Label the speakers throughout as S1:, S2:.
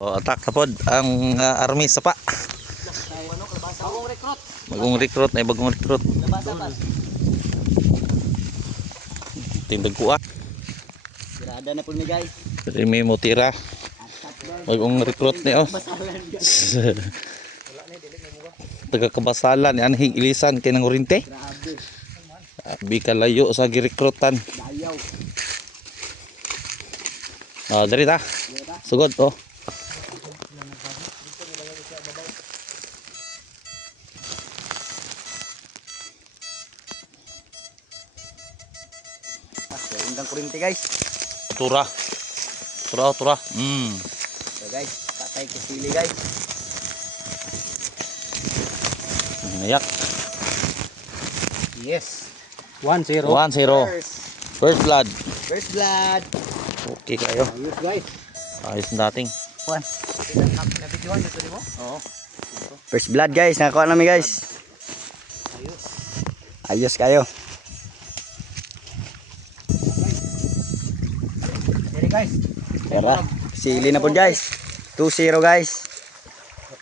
S1: O, attack na pod ang uh, army sa pa.
S2: Bagong recruit.
S1: Bagong recruit na bagong recruit. Tindag ko ah.
S2: Grada na po mi guys.
S1: Dari may mutira. Bagong recruit ni oh. Taga kabasalan yan ilisan kay nang.
S2: Grabe.
S1: Abi kalayo sa girekrutan.
S2: Dayaw.
S1: Oh, dari ta. Sugod oh.
S2: Okay, undang kurinti guys.
S1: Tura. Tura, tura. Hmm.
S2: So guys, patay ko sili guys.
S1: Nayak.
S2: Yes.
S3: 1-0.
S1: 1-0.
S2: First,
S1: blood.
S2: first blood.
S1: Okay kayo.
S3: Ayos guys.
S1: Ayos na dating.
S2: One.
S3: Nabidyoan dito di mo?
S1: Oo.
S2: First blood guys, nakakuha namin guys.
S3: Ayos.
S2: Ayos kayo.
S3: Guys.
S2: Tara, sili na po guys. 2-0 guys.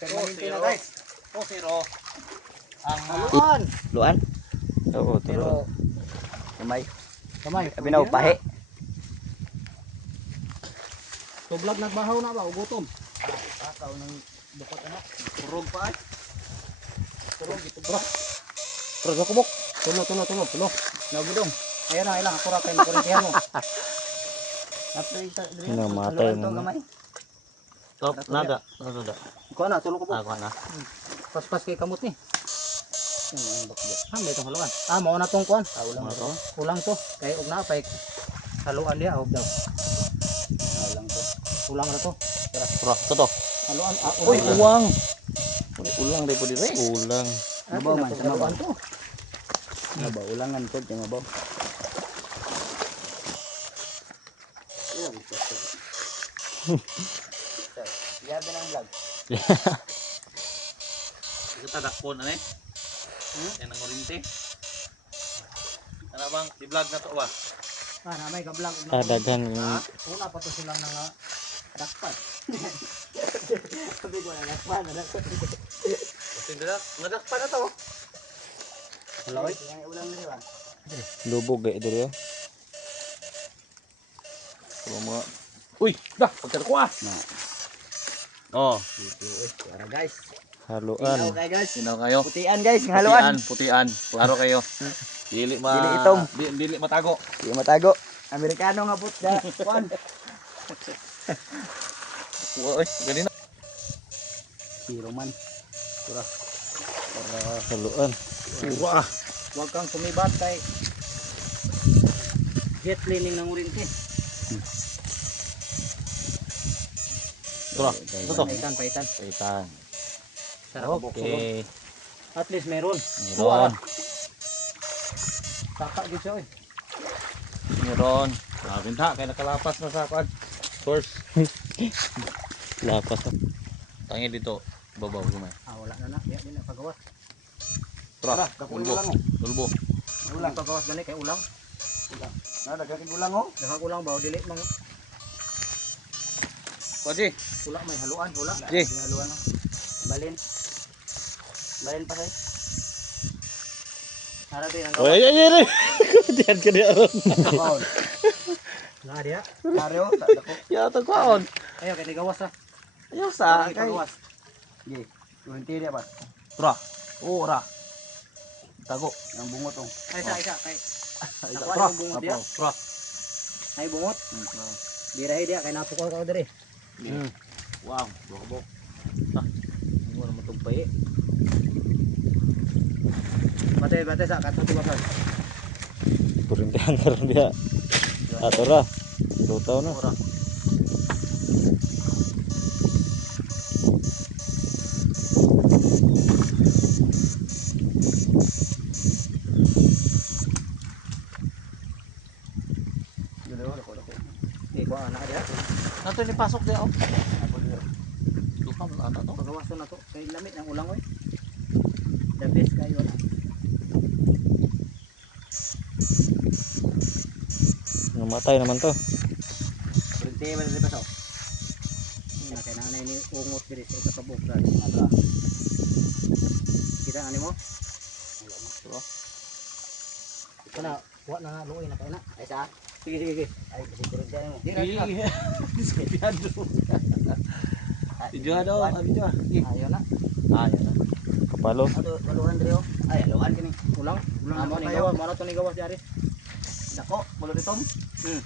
S3: Permanente na guys.
S1: 2-0.
S3: Ang haluan.
S2: Luan,
S1: Oo,
S3: Pero
S2: kamay.
S3: kamay.
S2: Sabi na pahe.
S3: Tublag nagbahaw na ba? Ugutom. Akaw ng bukot anak. Turog pa ay. Turog ito bro. Turog ako bok. Tulo, tulo, tulo, tulo. Nagudong. Ayan na, ilang ako rakay mo kurintihan mo.
S1: Namatay
S2: to,
S1: na. Top, nada. Nada.
S3: Ikaw na, tulo ko bok.
S1: Ako na.
S3: Paspas kay kamot ni. Ah, may itong haluan. Ah, mao na tong kuan.
S2: Ah, ulang
S1: Ano
S2: to.
S1: to?
S3: Ulang to. Kay ug na pay haluan dia og daw.
S2: Ah, ulang to.
S3: Ulang na to.
S1: Tura, ito to.
S3: Haluan. Ah,
S1: Uy,
S3: ulang.
S1: uwang. Ulang dai po dire. Ulang.
S3: Ah,
S2: Mabaw man, sa
S3: haluan
S2: mabaw.
S3: to.
S2: Mabaw, ulangan to, kaya mabaw. Yabe ng vlog.
S1: Kita dakpon ani. Hmm? Yan ang orinte. Ano bang i-vlog na to ba?
S3: Ah, na may kablang.
S1: Ah, daghan.
S3: Una pa to silang nga dakpat.
S2: Sabi ko na nakpan, nakpan.
S1: Tindak, nadakpan na to.
S3: Wala oy.
S2: Yang ulang na ba?
S1: Lubog eh. Kalau mga Uy, dah, pagkar ko ah.
S2: Na.
S1: Oh,
S2: Para guys.
S1: haluan.
S2: Ilaw kayo guys.
S1: Sino kayo?
S2: Putian guys, ng haluan.
S1: Putian, putian. Klaro kayo. Dili ma
S2: Dili itom.
S1: Di- Dili matago.
S2: Di matago. Amerikano nga put da. Kwan.
S1: Uy, ganina.
S2: Hero man.
S1: Haluan. Wah.
S3: Huwag kang sumibat kay jet cleaning ng urinti.
S1: Tura, ito to.
S3: Paitan, paitan.
S1: Paitan.
S3: Sarap.
S1: Okay.
S3: At least meron.
S1: Meron.
S3: Saka gid siya oy.
S1: Meron. Ah, binta kay nakalapas na sa kwan. Source. Lapas na. Tangi dito. Babaw kumay.
S3: Ah, wala na na. Ya, di na pagawas.
S1: Tara,
S2: lang,
S1: Tulbo.
S3: Ulang pagawas gani kay ulang.
S2: Na dagang gulang oh.
S3: Dahag ulang ba dili mang
S1: Pwede.
S3: wala may haluan, wala.
S1: Di.
S2: Di haluan. Balin. Balin pa kay.
S3: Ara din ang
S1: Oy, ay, ay, ay. Diyan ka diyan.
S2: Kaon.
S3: Na dia.
S2: Karyo.
S1: Ya to kaon.
S3: Ayo kay gawas ra.
S1: Ayaw
S3: Sa
S1: sa kay.
S3: pagawas.
S2: Gi. Tuwinti dia ba?
S1: Tura. Ora. Tago.
S2: Ang bungot oh.
S3: Ay sa isa kay.
S2: Isa.
S3: Dia.
S1: Tura.
S3: Ay bungot. Dirahi dia kay napukol ka diri.
S1: Hmm. Wow, bok. Ah, hindi mo naman tumpay.
S3: Bate bate sa katuti ba sir?
S1: Purintihan ka rin dia. Ato ra. Lutaw na. Ora.
S2: Dalawa dako dako.
S3: Di ko ana dia.
S1: Nato ni pasok dia oh. Luka mo ata to.
S3: Pagawas to na to. Kay lamit ang ulang oy. The best kayo na.
S1: Namatay naman to.
S2: Tuwinti ba dito pa to?
S3: Na na ni ungos diri sa usa ka buklan. Ata. Kita ani mo? Kana wa na nga luoy na kay na. Ay sa. Sige sige sige. Ay tayo mo. Dira dira.
S1: Video. Daw, video.
S3: Ayo na.
S1: Yan na.
S2: Kapalo.
S3: Baluhan diri oh. Ay luan kini. Ulang.
S4: Ulang
S3: Amo ni gawas, mara to ni gawas diari. Dako, balu ditom. Hmm.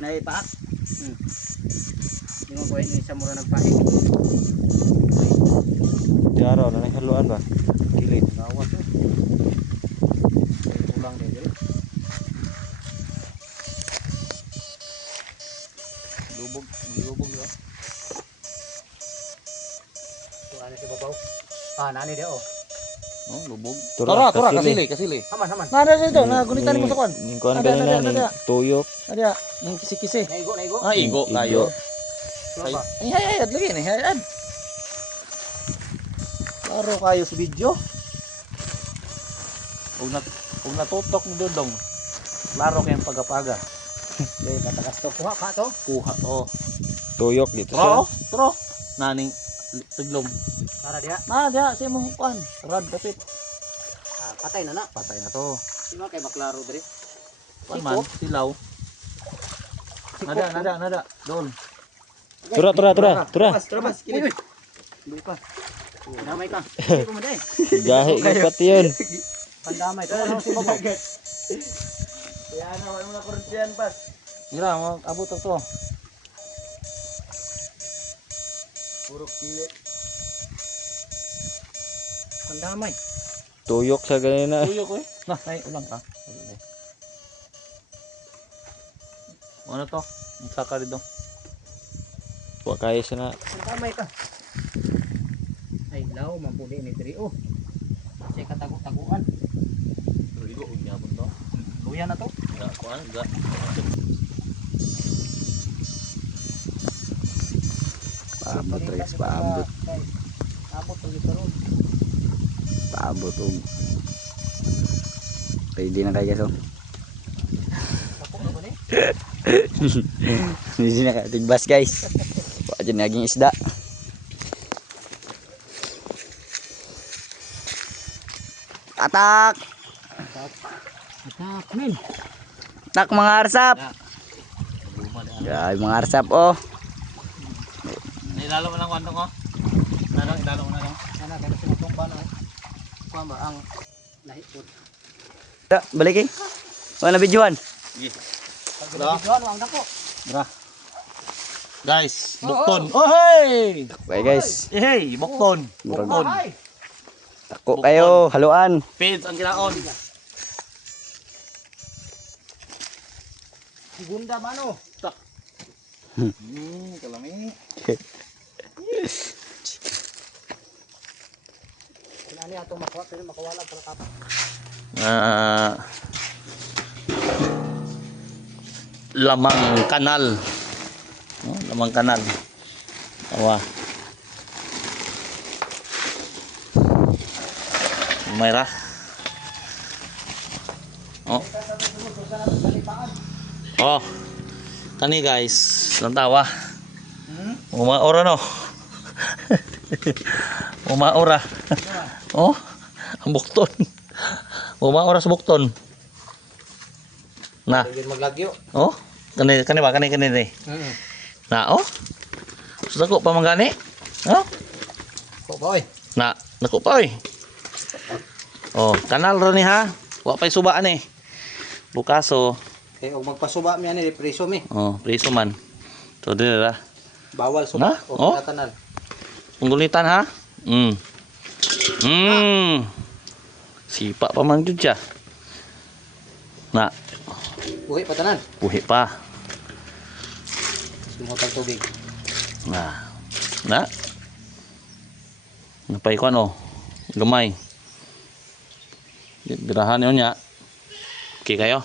S3: Nay paak. Hmm. Di mo kuha ni sa mura nagpaik.
S2: Di araw na haluan ba? Kilid.
S1: Gawas lubog yun.
S3: Tuan sa babaw. Ah, nani dia oh.
S1: Oh, lubog.
S2: Tura,
S1: Tura, tura,
S2: kasili.
S1: kasili.
S3: Haman haman.
S1: Nada dito, nagunitan mo sa kwan.
S2: Ning kanina
S1: ada,
S2: ning
S1: ada.
S2: tuyok.
S1: Ada, yung kisi-kisi.
S3: Naigo naigo.
S1: Ah, igo
S3: ba?
S1: Ay, ay, ay, ay, lagi ni, ay, ay. Klaro kayo sa video. Huwag na, huwag natutok ni Dodong. Klaro kayong pagapaga.
S3: Dili katakas to kuha ka to.
S1: Kuha, oh.
S2: Tuyok dito
S1: Tro,
S2: sa.
S1: oh, tro. Naning li- tiglom.
S3: Para dia.
S1: Ah, diya, siya mong kwan. Rad, kapit.
S3: Ah, patay na na.
S1: Patay na to.
S3: Sino kay baklaro diri?
S1: Kwan man, silaw. Nada, nada, nada. Doon.
S2: Tura, tura, tura, tura.
S3: Trabas, kini. Buli pa. Damay ka. Hindi ko maday.
S2: Gahi gyud pati yun.
S3: Pandamay. Tuwa na si babaw.
S4: Yan na, wala mo na kurensyan pas.
S1: Mira, mag abot to.
S4: Puro kili.
S3: Pandamay.
S2: Tuyok sa ganina.
S1: Tuyo ko eh. Nah, nay, ulang ka. Ano to? Ang saka dito.
S2: Wa kaya siya na.
S3: Pandamay ka. Ay, law, mampuli ni diri oh. Say katago-taguan.
S1: Rigo, unyabon to.
S3: Luya na to.
S1: Ga, kuan, ga.
S2: Paabot Rex, paabot.
S3: Abot to gito ron.
S2: Paabot og. Ready na kayo so.
S3: Ako na ba ni?
S2: Hindi na kayo tigbas guys. Wa dyan naging isda. Atak!
S3: Atak men.
S2: Tak mga arsap!
S1: Luma na.
S2: Grabe mga arsap oh.
S1: Nailalo mo lang kwantong ko. Ano, ilalo mo na lang.
S3: Ana kana sila tong bana. Kuha ba ang lahipot.
S2: Da, balik eh. Wala na videoan.
S1: Sige.
S3: Pag
S1: Wala.
S3: gidon ang dako.
S1: Bra. Guys, bukton. Oh, hey!
S2: Okay guys.
S1: Eh, hey, bukton. Bukton.
S2: Tako kayo, haluan.
S1: Feeds ang kinaon.
S3: segunda mano.
S1: Hmm, kalami.
S3: Kinani ato makuha pero makawala para ka.
S1: Ah, lamang kanal. Oh, lamang kanal. Awa. Mayra. Oh. Oh. Kani guys, lantawa. Umaora no. Umaora. oh, ang bukton. Umaora sa bukton. Na.
S3: Maglagyo.
S1: Oh, kani kani ba kani kani ni.
S3: Mm.
S1: Na oh. Sudah ko pa mangani. Oh,
S3: Ko boy.
S1: na nako pa oy. Oh, kanal ro ni ha. Wa pay subaan ni. Bukaso,
S3: Kay og magpasuba mi ani preso mi.
S1: oh, preso man. So dire ra.
S3: Bawal
S1: Na?
S3: suba
S1: Oh?
S3: o tanan.
S1: Punggulitan ha. Mm. Mm. Sipa pa man jud siya. Na,
S3: Buhi pa tanan.
S1: buhi pa.
S3: Sumutang tubig.
S1: Na. Na. Napay ko ano. Gamay. Dirahan yun niya. Okay kayo?